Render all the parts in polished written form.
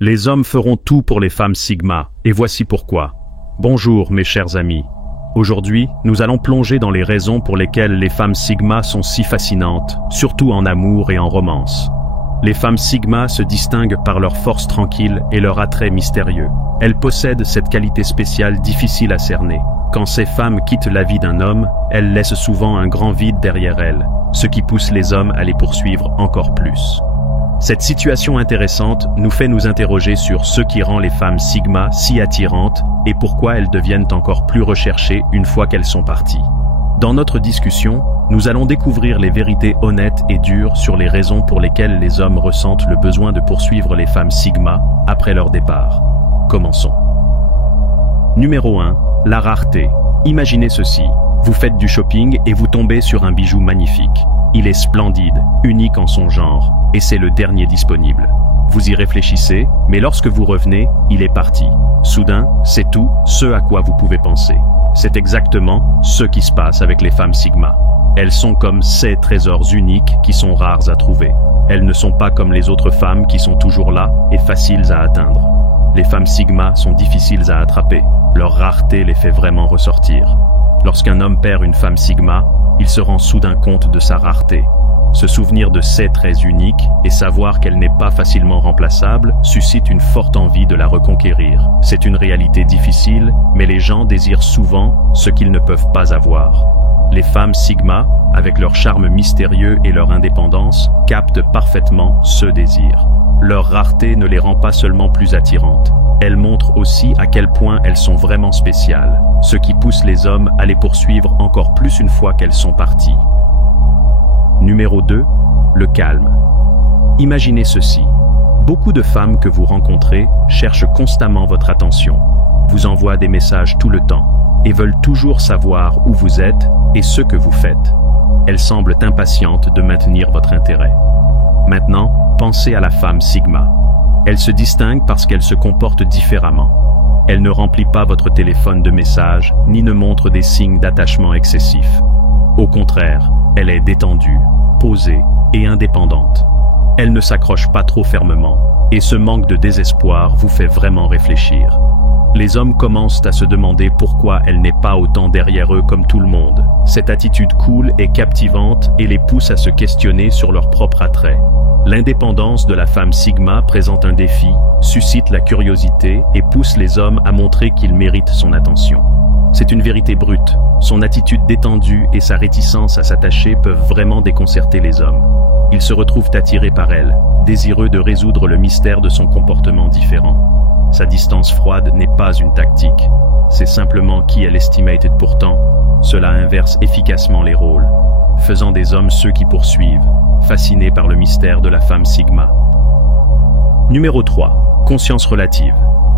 Les hommes feront tout pour les femmes Sigma, et voici pourquoi. Bonjour mes chers amis. Aujourd'hui, nous allons plonger dans les raisons pour lesquelles les femmes Sigma sont si fascinantes, surtout en amour et en romance. Les femmes Sigma se distinguent par leur force tranquille et leur attrait mystérieux. Elles possèdent cette qualité spéciale difficile à cerner. Quand ces femmes quittent la vie d'un homme, elles laissent souvent un grand vide derrière elles, ce qui pousse les hommes à les poursuivre encore plus. Cette situation intéressante nous fait nous interroger sur ce qui rend les femmes Sigma si attirantes et pourquoi elles deviennent encore plus recherchées une fois qu'elles sont parties. Dans notre discussion, nous allons découvrir les vérités honnêtes et dures sur les raisons pour lesquelles les hommes ressentent le besoin de poursuivre les femmes Sigma après leur départ. Commençons. Numéro 1. La rareté. Imaginez ceci. Vous faites du shopping et vous tombez sur un bijou magnifique. Il est splendide, unique en son genre, et c'est le dernier disponible. Vous y réfléchissez, mais lorsque vous revenez, il est parti. Soudain, c'est tout ce à quoi vous pouvez penser. C'est exactement ce qui se passe avec les femmes Sigma. Elles sont comme ces trésors uniques qui sont rares à trouver. Elles ne sont pas comme les autres femmes qui sont toujours là et faciles à atteindre. Les femmes Sigma sont difficiles à attraper. Leur rareté les fait vraiment ressortir. Lorsqu'un homme perd une femme Sigma, il se rend soudain compte de sa rareté. Se souvenir de ces traits uniques et savoir qu'elle n'est pas facilement remplaçable suscite une forte envie de la reconquérir. C'est une réalité difficile, mais les gens désirent souvent ce qu'ils ne peuvent pas avoir. Les femmes Sigma, avec leur charme mystérieux et leur indépendance, captent parfaitement ce désir. Leur rareté ne les rend pas seulement plus attirantes. Elle montre aussi à quel point elles sont vraiment spéciales, ce qui pousse les hommes à les poursuivre encore plus une fois qu'elles sont parties. Numéro 2. Le calme. Imaginez ceci. Beaucoup de femmes que vous rencontrez cherchent constamment votre attention, vous envoient des messages tout le temps et veulent toujours savoir où vous êtes et ce que vous faites. Elles semblent impatientes de maintenir votre intérêt. Maintenant, pensez à la femme Sigma. Elle se distingue parce qu'elle se comporte différemment. Elle ne remplit pas votre téléphone de messages, ni ne montre des signes d'attachement excessif. Au contraire, elle est détendue, posée et indépendante. Elle ne s'accroche pas trop fermement, et ce manque de désespoir vous fait vraiment réfléchir. Les hommes commencent à se demander pourquoi elle n'est pas autant derrière eux comme tout le monde. Cette attitude cool est captivante et les pousse à se questionner sur leur propre attrait. L'indépendance de la femme Sigma présente un défi, suscite la curiosité et pousse les hommes à montrer qu'ils méritent son attention. C'est une vérité brute. Son attitude détendue et sa réticence à s'attacher peuvent vraiment déconcerter les hommes. Ils se retrouvent attirés par elle, désireux de résoudre le mystère de son comportement différent. Sa distance froide n'est pas une tactique. C'est simplement qui elle estimated pourtant. Cela inverse efficacement les rôles, faisant des hommes ceux qui poursuivent, fascinés par le mystère de la femme Sigma. Numéro 3. Conscience relative.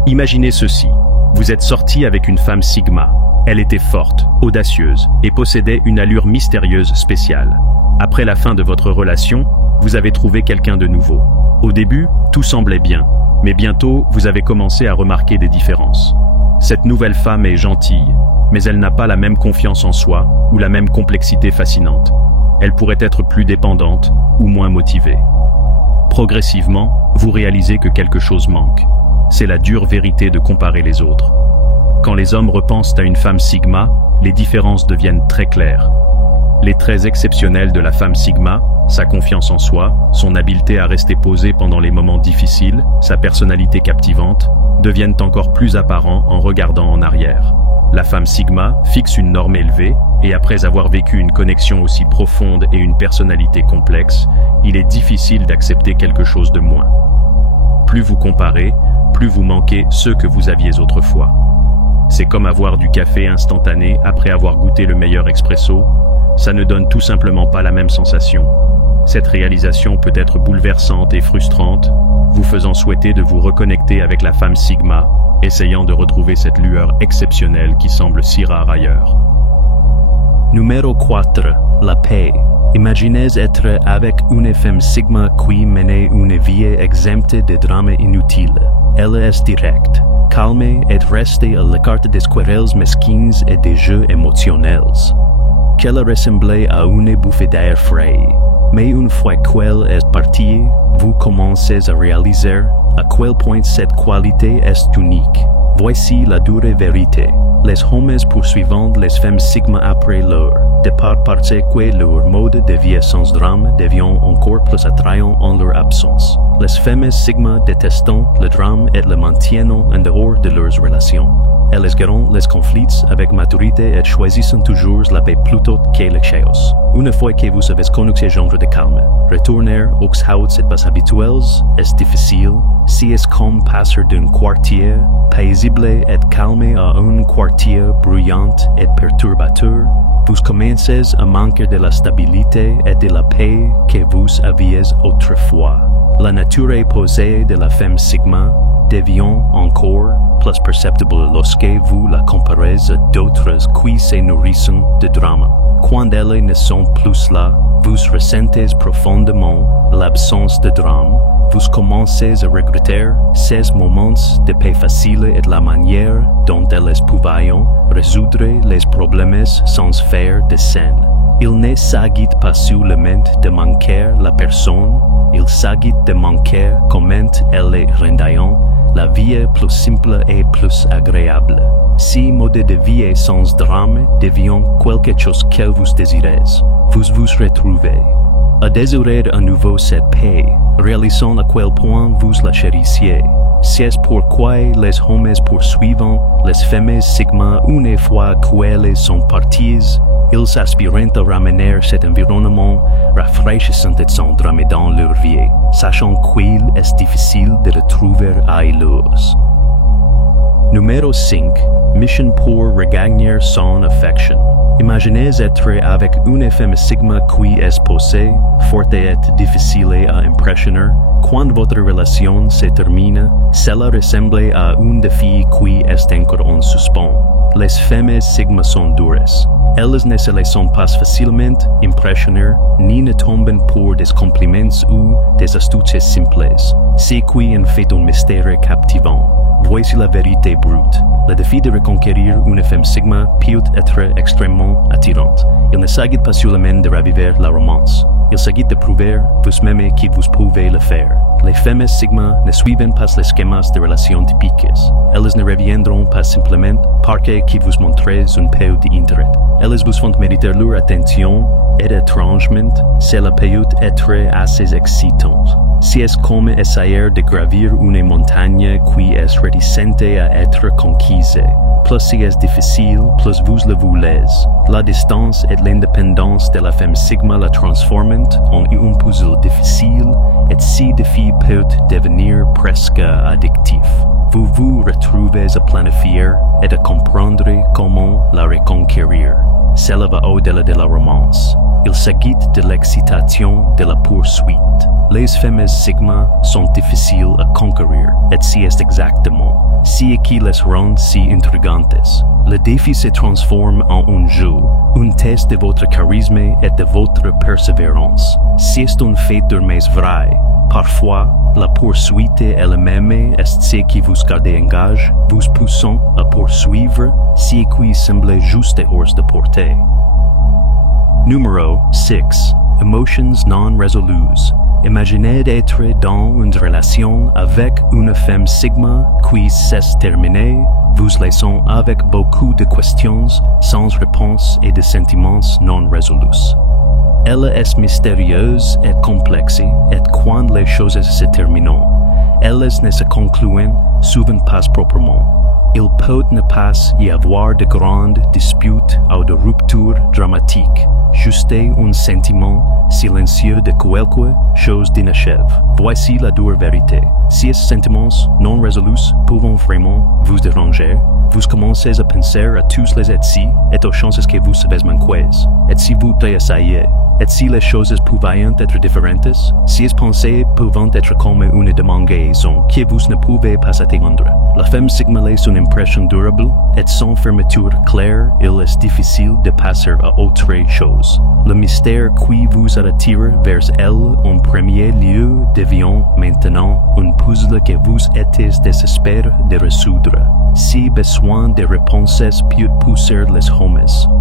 Imaginez ceci. Vous êtes sorti avec une femme Sigma. Elle était forte, audacieuse et possédait une allure mystérieuse spéciale. Après la fin de votre relation, vous avez trouvé quelqu'un de nouveau. Au début, tout semblait bien, mais bientôt, vous avez commencé à remarquer des différences. Cette nouvelle femme est gentille, mais elle n'a pas la même confiance en soi ou la même complexité fascinante. Elle pourrait être plus dépendante ou moins motivée. Progressivement, vous réalisez que quelque chose manque. C'est la dure vérité de comparer les autres. Quand les hommes repensent à une femme Sigma, les différences deviennent très claires. Les traits exceptionnels de la femme Sigma, sa confiance en soi, son habileté à rester posée pendant les moments difficiles, sa personnalité captivante, deviennent encore plus apparents en regardant en arrière. La femme Sigma fixe une norme élevée, et après avoir vécu une connexion aussi profonde et une personnalité complexe, il est difficile d'accepter quelque chose de moins. Plus vous comparez, plus vous manquez ce que vous aviez autrefois. C'est comme avoir du café instantané après avoir goûté le meilleur expresso, ça ne donne tout simplement pas la même sensation. Cette réalisation peut être bouleversante et frustrante, vous faisant souhaiter de vous reconnecter avec la femme Sigma, essayant de retrouver cette lueur exceptionnelle qui semble si rare ailleurs. Numéro 4. La paix. Imaginez être avec une femme Sigma qui mène une vie exempte de drames inutiles. Elle est directe, calme et reste à l'écart des querelles mesquines et des jeux émotionnels. Qu'elle ressemble à une bouffée d'air frais. Mais une fois qu'elle est partie, vous commencez à réaliser à quel point cette qualité est unique. Voici la dure vérité. Les hommes poursuivant les femmes sigma après leur départ parce que leur mode de vie sans drame devient encore plus attrayant en leur absence. Les femmes sigma détestant le drame et le maintiennent en dehors de leurs relations. Elles gardent les conflits avec maturité et choisissent toujours la paix plutôt que le chaos. Une fois que vous avez connu ce genre de calme, retourner aux habitudes habituelles est difficile. Si est comme passer d'un quartier paisible et calme à un quartier bruyant et perturbateur, vous commencez à manquer de la stabilité et de la paix que vous aviez autrefois. La nature posée de la femme sigma devient encore plus perceptible lorsque vous la comparez à d'autres qui se nourrissent de drame. Quand elles ne sont plus là, vous ressentez profondément l'absence de drame. Vous commencez à regretter ces moments de paix facile et de la manière dont elles pouvaient résoudre les problèmes sans faire de scène. Il ne s'agit pas seulement de manquer la personne, il s'agit de manquer comment elle rendait la vie plus simple et plus agréable. Si mode de vie sans drame devient quelque chose que vous désirez, vous vous retrouvez à désirer à nouveau cette paix, réalisant à quel point vous la chérissiez. C'est pourquoi les hommes poursuivent les femmes sigma une fois qu'elles sont parties, ils aspirent à ramener cet environnement rafraîchissant et sans drame dans leur vie, sachant qu'il est difficile de retrouver ailleurs. Numéro 5. Mission pour regagner son affection. Imaginez être avec une femme sigma qui est posée, forte et difficile à impressionner. Quand votre relation se termine, cela ressemble à un défi qui est encore en suspens. Les femmes sigma sont dures. Elles ne se laissent pas facilement impressionner, ni ne tombent pour des compliments ou des astuces simples. C'est qui en fait un mystère captivant. Voici la vérité brute. Le défi de reconquérir une femme sigma peut être extrêmement attirant. Il ne s'agit pas seulement de raviver la romance. Il s'agit de prouver vous-même que vous pouvez le faire. Les femmes sigma ne suivent pas les schémas de relations typiques. Elles ne reviendront pas simplement parce que vous montrez un peu d'intérêt. Elles vous font mériter leur attention et étrangement, cela peut être assez excitant. Si est comme essayer de gravir une montagne qui est réticente à être conquise. Plus si est difficile, plus vous le voulez. La distance et l'indépendance de la femme sigma la transforment en un puzzle difficile et ce défi peut devenir presque addictif. Vous vous retrouvez à planifier et à comprendre comment la reconquérir. Cela va au-delà de la romance. Il s'agit de l'excitation de la poursuite. Les femmes sigma sont difficiles à conquérir, et c'est exactement ce qui les rend si intrigantes. Le défi se transforme en un jeu, un test de votre charisme et de votre persévérance. C'est un fait mais vrai. Parfois, la poursuite elle-même est ce qui vous garde engagé, vous poussant à poursuivre ce qui semble juste hors de portée. Numéro 6. Emotions non résolues. Imaginez d'être dans une relation avec une femme sigma qui s'est terminée, vous laissant avec beaucoup de questions sans réponse et de sentiments non résolus. Elle est mystérieuse et complexe, et quand les choses se terminent, elles ne se concluent souvent pas proprement. Il peut ne pas y avoir de grandes disputes ou de ruptures dramatiques, juste un sentiment silencieux de quelque chose d'inachevé. Voici la dure vérité. Si ces sentiments non résolus peuvent vraiment vous déranger, vous commencez à penser à tous les et-si et aux chances que vous savez manquer. Et si vous réessayez, et si les choses pouvaient être différentes, si les pensées peuvent être comme une démangeaison que vous ne pouvez pas attendre. La femme sigma laisse une impression durable et sans fermeture claire, il est difficile de passer à autre chose. Le mystère qui vous attire vers elle en premier lieu devient maintenant un puzzle que vous êtes désespéré de résoudre. si besoin de réponses peut pousser les hommes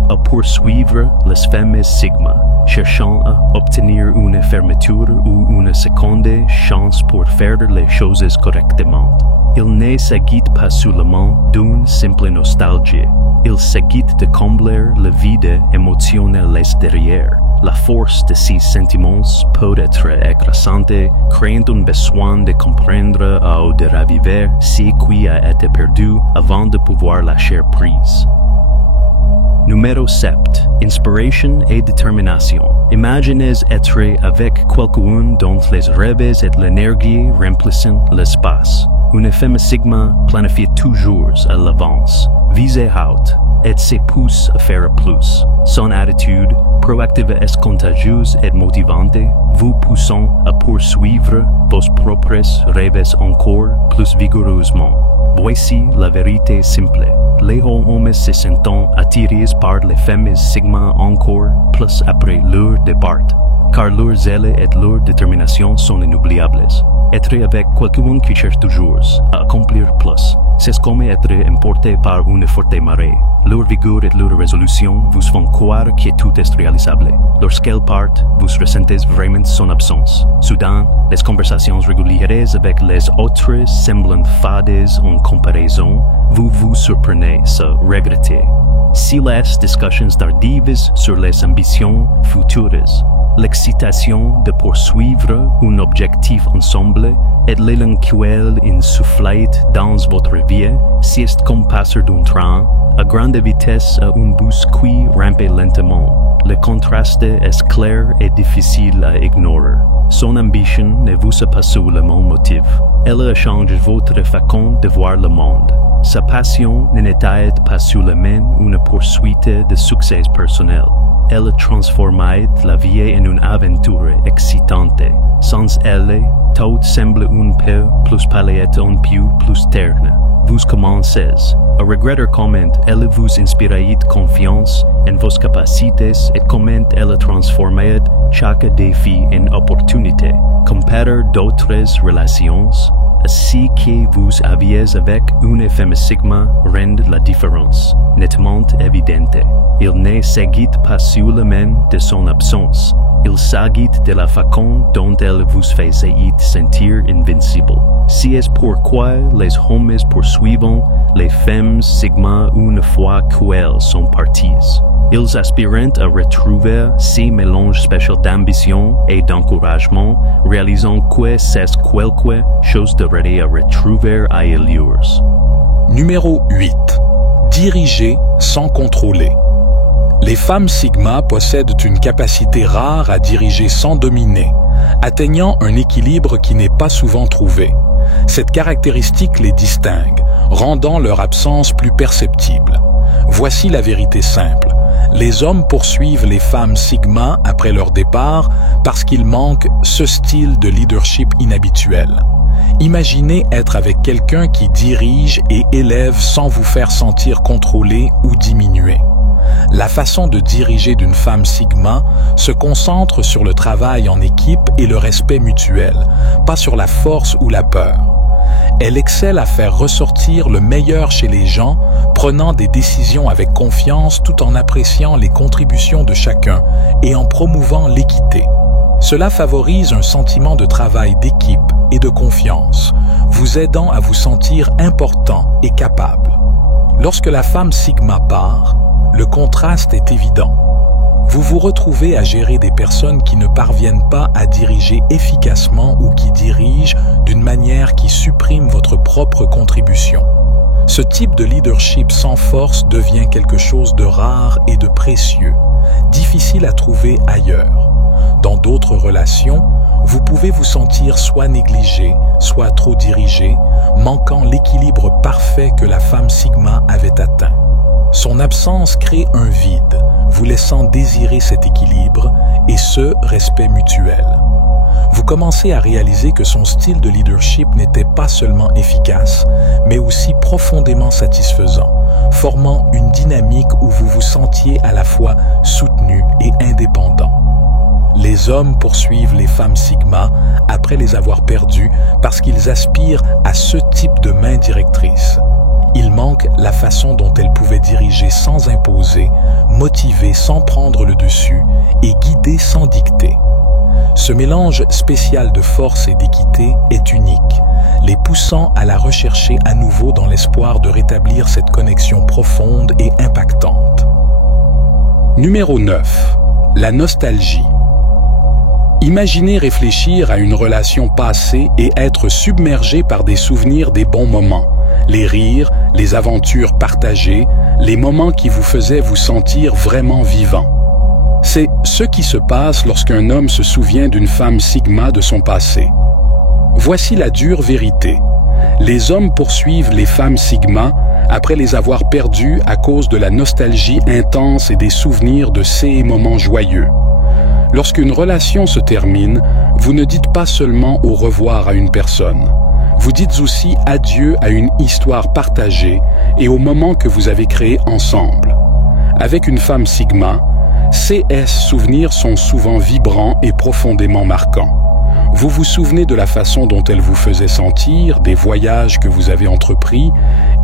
à poursuivre les femmes sigma, cherchant à obtenir une fermeture ou une seconde chance pour faire les choses correctement. Il ne s'agit pas seulement d'une simple nostalgie, il s'agit de combler le vide émotionnel derrière. La force de ces sentiments peut être écrasante, créant un besoin de comprendre ou de raviver ce qui a été perdu avant de pouvoir lâcher prise. Numéro 7. Inspiration et détermination. Imaginez être avec quelqu'un dont les rêves et l'énergie remplissent l'espace. Une femme sigma planifie toujours à l'avance, vise haut, et se pousse à faire plus. Son attitude proactive est contagieuse et motivante, vous poussant à poursuivre vos propres rêves encore plus vigoureusement. Voici la vérité simple. Les hommes se sentent attirés par les femmes sigma encore plus après leur départ, car leur zèle et leur détermination sont inoubliables. Être avec quelqu'un qui cherche toujours à accomplir plus, c'est comme être emporté par une forte marée. Leur vigueur et leur résolution vous font croire que tout est réalisable. Lorsqu'elles partent, vous ressentez vraiment son absence. Soudain, les conversations régulières avec les autres semblant fades en comparaison, vous vous surprenez à regretter. Si les discussions tardives sur les ambitions futures, l'excitation de poursuivre un objectif ensemble et l'élan qui insuffle dans votre vie, c'est comme passer d'un train à grande vitesse à un bus qui rampe lentement. Le contraste est clair et difficile à ignorer. Son ambition ne vous a pas seulement motif. Elle change votre façon de voir le monde. Sa passion n'était pas seulement une poursuite de succès personnel. Elle transformait la vie en une aventure excitante. Sans elle, tout semble un peu plus pâle et un peu plus terne. Vous commencez à regretter comment elle vous inspirait confiance en vos capacités et comment elle transformait chaque défi en opportunité. Comparer d'autres relations, ainsi que vous aviez avec une femme sigma rend la différence nettement évidente. Il ne s'agit pas seulement de son absence, il s'agit de la façon dont elle vous faisait sentir invincible. C'est pourquoi les hommes poursuivent les femmes sigma une fois qu'elles sont parties. Ils aspirent à retrouver ces mélanges spéciaux d'ambition et d'encouragement, réalisant que c'est quelque chose de rare à retrouver ailleurs. Numéro 8. Diriger sans contrôler. Les femmes sigma possèdent une capacité rare à diriger sans dominer, atteignant un équilibre qui n'est pas souvent trouvé. Cette caractéristique les distingue, rendant leur absence plus perceptible. Voici la vérité simple. Les hommes poursuivent les femmes sigma après leur départ parce qu'il manque ce style de leadership inhabituel. Imaginez être avec quelqu'un qui dirige et élève sans vous faire sentir contrôlé ou diminué. La façon de diriger d'une femme sigma se concentre sur le travail en équipe et le respect mutuel, pas sur la force ou la peur. Elle excelle à faire ressortir le meilleur chez les gens, prenant des décisions avec confiance tout en appréciant les contributions de chacun et en promouvant l'équité. Cela favorise un sentiment de travail d'équipe et de confiance, vous aidant à vous sentir important et capable. Lorsque la femme sigma part, le contraste est évident. Vous vous retrouvez à gérer des personnes qui ne parviennent pas à diriger efficacement ou qui dirigent d'une manière qui supprime votre propre contribution. Ce type de leadership sans force devient quelque chose de rare et de précieux, difficile à trouver ailleurs. Dans d'autres relations, vous pouvez vous sentir soit négligé, soit trop dirigé, manquant l'équilibre parfait que la femme sigma avait atteint. Son absence crée un vide, vous laissant désirer cet équilibre et ce respect mutuel. Vous commencez à réaliser que son style de leadership n'était pas seulement efficace, mais aussi profondément satisfaisant, formant une dynamique où vous vous sentiez à la fois soutenu et indépendant. Les hommes poursuivent les femmes sigma après les avoir perdues parce qu'ils aspirent à ce type de main directrice. Il manque la façon dont elles pouvaient diriger sans imposer, motiver sans prendre le dessus et guider sans dicter. Ce mélange spécial de force et d'équité est unique, les poussant à la rechercher à nouveau dans l'espoir de rétablir cette connexion profonde et impactante. Numéro 9. La nostalgie. Imaginez réfléchir à une relation passée et être submergé par des souvenirs des bons moments, les rires, les aventures partagées, les moments qui vous faisaient vous sentir vraiment vivant. C'est ce qui se passe lorsqu'un homme se souvient d'une femme Sigma de son passé. Voici la dure vérité. Les hommes poursuivent les femmes Sigma après les avoir perdues à cause de la nostalgie intense et des souvenirs de ces moments joyeux. Lorsqu'une relation se termine, vous ne dites pas seulement au revoir à une personne. Vous dites aussi adieu à une histoire partagée et aux moments que vous avez créés ensemble. Avec une femme Sigma, ces souvenirs sont souvent vibrants et profondément marquants. Vous vous souvenez de la façon dont elle vous faisait sentir, des voyages que vous avez entrepris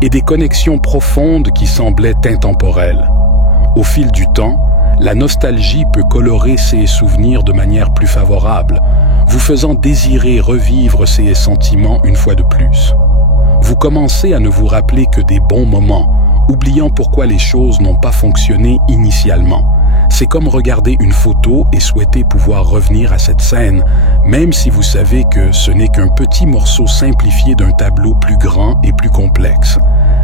et des connexions profondes qui semblaient intemporelles. Au fil du temps, la nostalgie peut colorer ces souvenirs de manière plus favorable, vous faisant désirer revivre ces sentiments une fois de plus. Vous commencez à ne vous rappeler que des bons moments, oubliant pourquoi les choses n'ont pas fonctionné initialement. C'est comme regarder une photo et souhaiter pouvoir revenir à cette scène, même si vous savez que ce n'est qu'un petit morceau simplifié d'un tableau plus grand et plus complexe.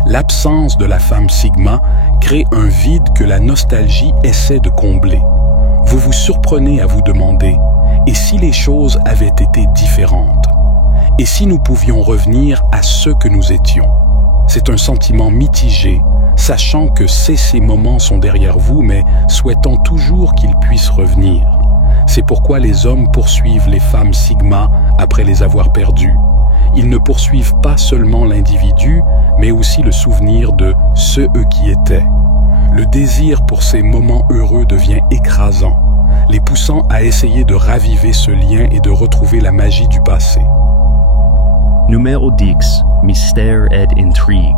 L'absence de la femme Sigma crée un vide que la nostalgie essaie de combler. Vous vous surprenez à vous demander « Et si les choses avaient été différentes? Et si nous pouvions revenir à ce que nous étions ?» C'est un sentiment mitigé, sachant que ces moments sont derrière vous, mais souhaitant toujours qu'ils puissent revenir. C'est pourquoi les hommes poursuivent les femmes Sigma après les avoir perdues. Ils ne poursuivent pas seulement l'individu, mais aussi le souvenir de ceux qui étaient. Le désir pour ces moments heureux devient écrasant, les poussant à essayer de raviver ce lien et de retrouver la magie du passé. Numéro 10. Mystère et intrigue.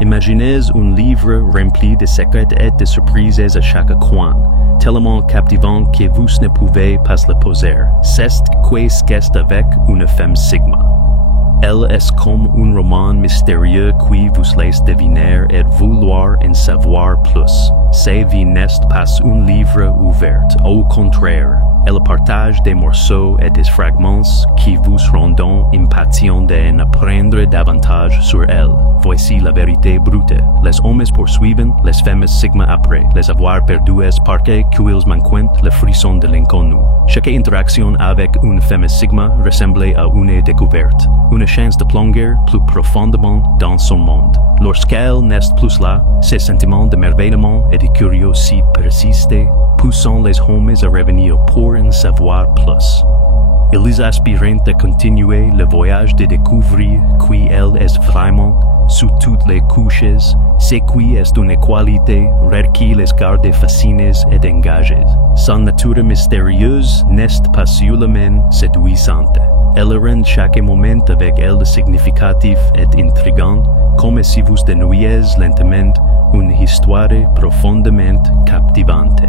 Imaginez un livre rempli de secrets et de surprises à chaque coin, tellement captivant que vous ne pouvez pas le poser. C'est ce qu'est avec une femme Sigma. Elle est comme un roman mystérieux qui vous laisse deviner et vouloir en savoir plus. Sa vie n'est pas un livre ouvert, au contraire. Elle partage des morceaux et des fragments qui vous rendent impatients d'en apprendre davantage sur elle. Voici la vérité brute. Les hommes poursuivent les femmes Sigma après les avoir perdues parce qu'ils manquent le frisson de l'inconnu. Chaque interaction avec une femme Sigma ressemblait à une découverte, une chance de plonger plus profondément dans son monde. Lorsqu'elle n'est plus là, ces sentiments de merveillement et de curiosité persistent, poussant les hommes à revenir pour en savoir plus. Ils aspirent à continuer le voyage de découvrir qui elle est vraiment, sous toutes les couches, ce qui est une qualité rare qui les garde fascinés et engagés. Sa nature mystérieuse n'est pas seulement séduisante. Elle rend chaque moment avec elle significatif et intrigant, comme si vous dénouiez lentement une histoire profondément captivante.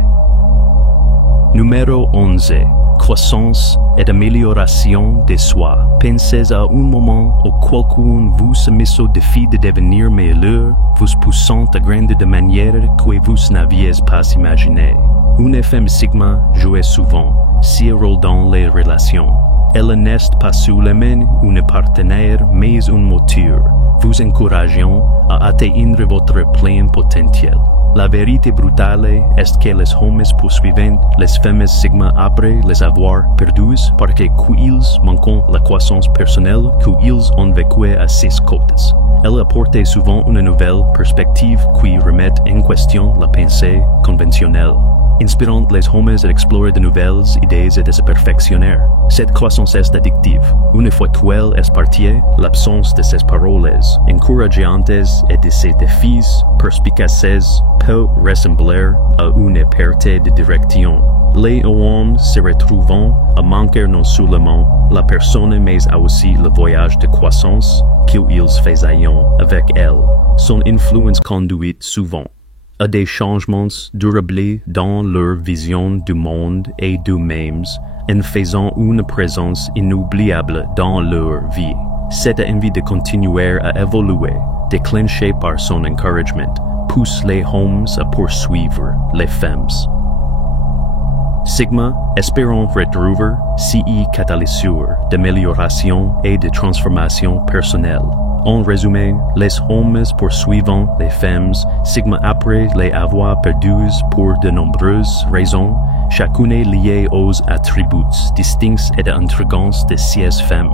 Numéro 11. Croissance et amélioration de soi. Pensez à un moment où quelqu'un vous a mis au défi de devenir meilleur, vous poussant à grandir de manière que vous n'aviez pas imaginé. Une femme Sigma joue souvent ce rôle dans les relations. Elle n'est pas seulement une partenaire, mais un moteur, vous encourageant à atteindre votre plein potentiel. La vérité brutale est que les hommes poursuivent les femmes Sigma après les avoir perdues parce qu'ils manquent la croissance personnelle qu'ils ont vécue à ses côtés. Elle apporte souvent une nouvelle perspective qui remet en question la pensée conventionnelle, inspirant les hommes à explorer de nouvelles idées et de se perfectionner. Cette croissance est addictive. Une fois qu'elle est partie, l'absence de ses paroles encourageantes et de ses défis perspicaces peut ressembler à une perte de direction. Les hommes se retrouvant à manquer non seulement la personne mais aussi le voyage de croissance qu'ils faisaient avec elle. Son influence conduit souvent à des changements durables dans leur vision du monde et d'eux-mêmes en faisant une présence inoubliable dans leur vie. Cette envie de continuer à évoluer, déclenchée par son encouragement, pousse les hommes à poursuivre les femmes. Sigma, espérant retrouver CI catalyseur d'amélioration et de transformation personnelle. En résumé, les hommes poursuivant les femmes, Sigma après les avoir perdues pour de nombreuses raisons, chacune liée aux attributs distincts et intrigants de ces femmes.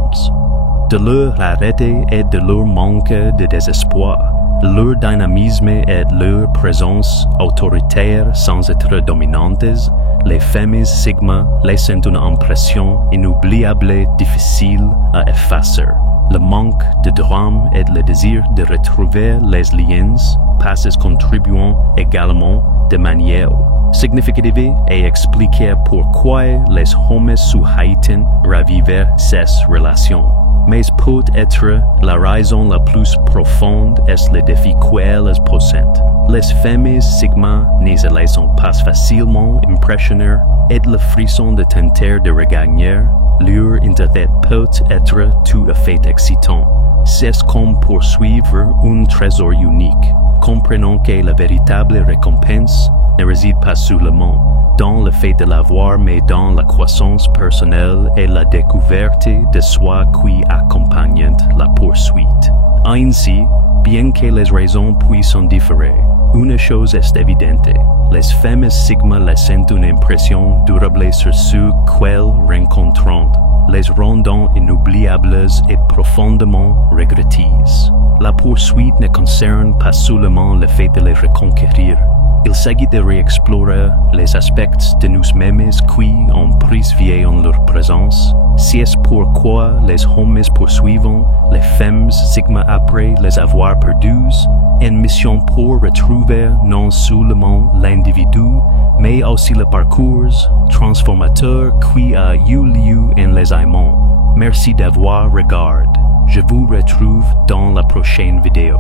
De leur rareté et de leur manque de désespoir, leur dynamisme et leur présence autoritaire sans être dominantes, les femmes Sigma laissent une impression inoubliable et difficile à effacer. Le manque de drame et le désir de retrouver les liens passent contribuant également de manière significative et expliquer pourquoi les hommes souhaitent revivre ces relations. Mais peut-être la raison la plus profonde est le défi qu'elles posent. Les femmes Sigma ne se laissent pas facilement impressionner et le frisson de tenter de regagner leur intérêt peut être tout à fait excitant. C'est comme poursuivre un trésor unique, comprenant que la véritable récompense ne réside pas seulement dans le fait de l'avoir, mais dans la croissance personnelle et la découverte de soi qui accompagnent la poursuite. Ainsi, bien que les raisons puissent différer, une chose est évidente, les femmes Sigma laissent une impression durable sur ceux qu'elles rencontrent, les rendant inoubliables et profondément regrettises. La poursuite ne concerne pas seulement le fait de les reconquérir. Il s'agit de réexplorer les aspects de nous-mêmes qui ont pris vie en leur présence. C'est pourquoi les hommes poursuivent les femmes Sigma après les avoir perdues, une mission pour retrouver non seulement l'individu, mais aussi le parcours transformateur qui a eu lieu en les aimant. Merci d'avoir regardé. Je vous retrouve dans la prochaine vidéo.